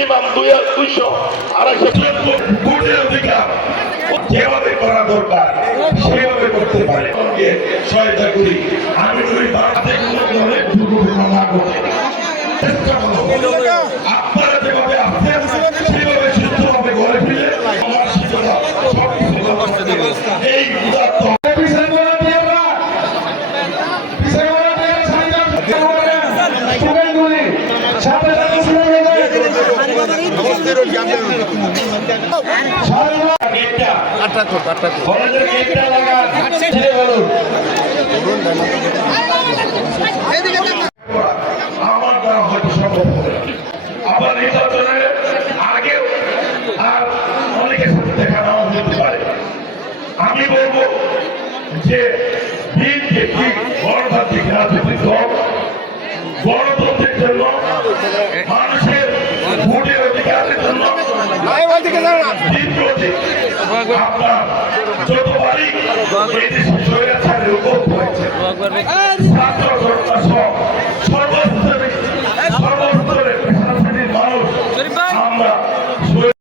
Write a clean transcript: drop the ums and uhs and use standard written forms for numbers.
Minimum 200 250 ভোটের অধিকার যেভাবে করা দরকার সেভাবে করতে পারে সহায়তা করি। আমি ওই বাড়িতে কোনো ধরনের দুর্ঘটনা না ঘটে আপনারা যেভাবে আসছেন সেভাবে সুস্থভাবে ঘরে ফিরে আমার শিক্ষা এই উদাত্ত আমার দ্বারা হয়তো সম্ভব হবে। আবার নির্বাচনের আগে আর অনেকের সাথে দেখা নেওয়া হতে পারে। আমি বলবো যে বিএনপি গণতান্ত্রিক রাজনৈতিক দল, গণতন্ত্রের জন্য, মানুষের ভোটের অধিকারের জন্য আপনার যতবারই এই দেশে